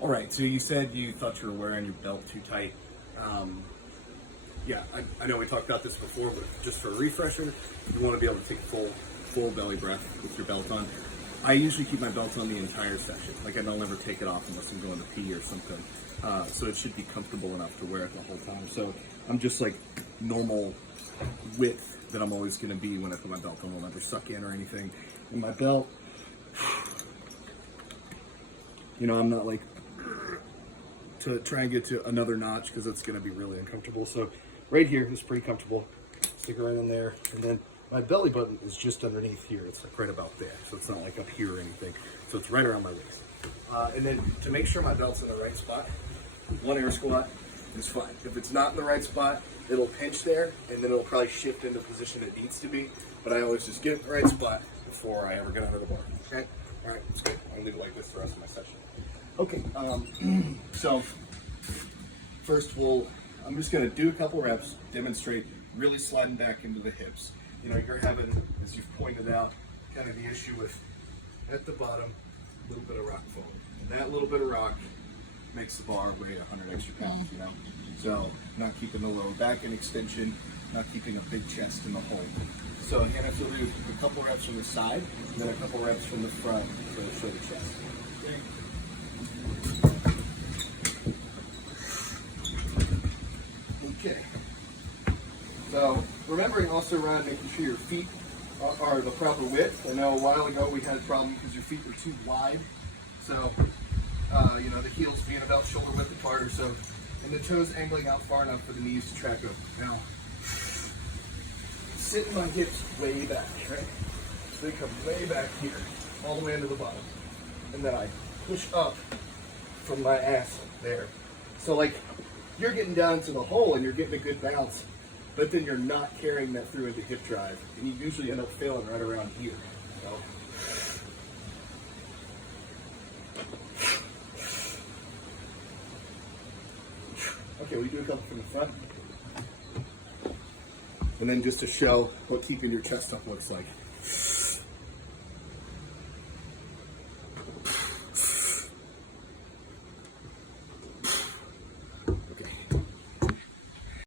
All right, so you said you thought you were wearing your belt too tight. Yeah, I know we talked about this before, but just for a refresher, you want to be able to take a full belly breath with your belt on. I usually keep my belt on the entire session. Like I don't ever take it off unless I'm going to pee or something. So it should be comfortable enough to wear it the whole time. So I'm just like normal width that I'm always going to be when I put my belt on. I'll never suck in or anything. And my belt, you know, I'm not like to try and get to another notch because it's going to be really uncomfortable. So right here is pretty comfortable. Stick it right in there. And then my belly button is just underneath here. It's like right about there. So it's not like up here or anything. So it's right around my waist. And then to make sure my belt's in the right spot, one air squat is fine. If it's not in the right spot, it'll pinch there and then it'll probably shift into the position it needs to be. But I always just get it in the right spot before I ever get under the bar. Okay? All right, that's good. I'll leave it like this the rest of my session. Okay, so first I'm just gonna do a couple reps, demonstrate really sliding back into the hips. You know, you're having, as you've pointed out, kind of the issue with, at the bottom, a little bit of rock forward. And that little bit of rock makes the bar weigh 100 extra pounds, you know? So, not keeping the lower back in extension, not keeping a big chest in the hole. So, again, I have to do a couple reps from the side, and then a couple reps from the front to show the chest. Okay. So, remembering also around making sure your feet are the proper width. I know a while ago we had a problem because your feet were too wide. So, you know, the heels being about shoulder width apart or so, and the toes angling out far enough for the knees to track over. Now, sitting my hips way back, right? So they come way back here, all the way into the bottom. And then I push up from my ass there. So like, you're getting down into the hole and you're getting a good bounce, but then you're not carrying that through into hip drive. And you usually end up failing right around here. So, okay, we do a couple from the front. And then just to show what keeping your chest up looks like.